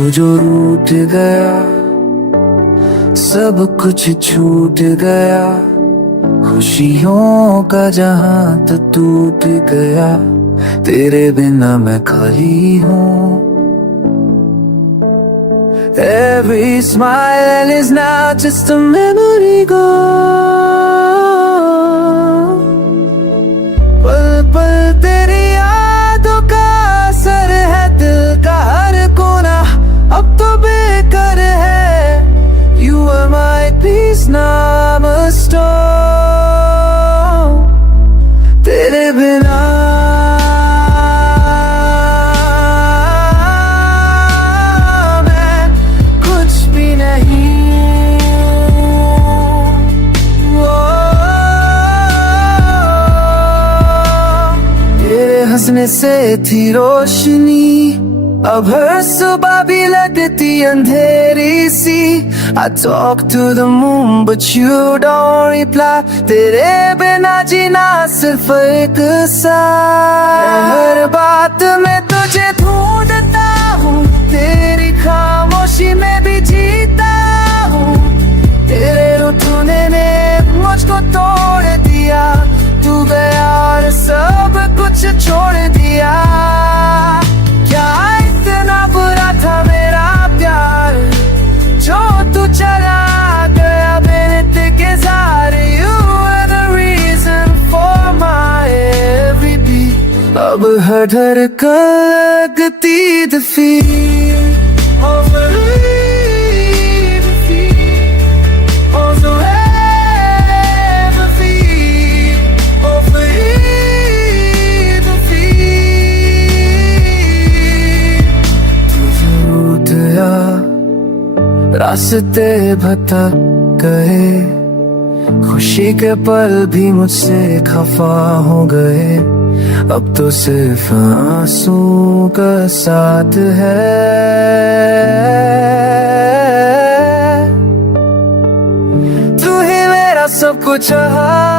तू जो रूठ गया, सब कुछ छूट गया, खुशियों का जहां तो टूट गया, तेरे बिना मैं खाली हूँ। Every smile is now just a memory gone। पल पल तेरी यादों का असर है, दिल का हर कोना अब तो बेकर है। You are my peace, now I'm a storm। तेरे बिना मैं कुछ भी नहीं। तेरे हंसने से थी रोशनी, अब हर सुबह भी लगती अंधेरी सी। I talk to the moon but you don't reply। तेरे बिना जीना सिर्फ एक सा, हर बात में तुझे ढूंढता हूँ, तेरी खामोशी में भी जीता हूँ। तेरे रुठने ने मुझको तोड़ दिया, तू गया और सब कुछ छोड़ दिया। क्या इतना बुरा था मेरा प्यार, जो तू चला गया बिन इंतज़ार। You were the reason for my every beat। अब हर धड़कन लगती defeat। Of every feet, of the every feet, of every feet। तू रूठ गया, रास्ते भटक गए, खुशी के पल भी मुझसे खफा हो गए। अब तो सिर्फ आंसू का साथ है। तू ही मेरा सब कुछ है।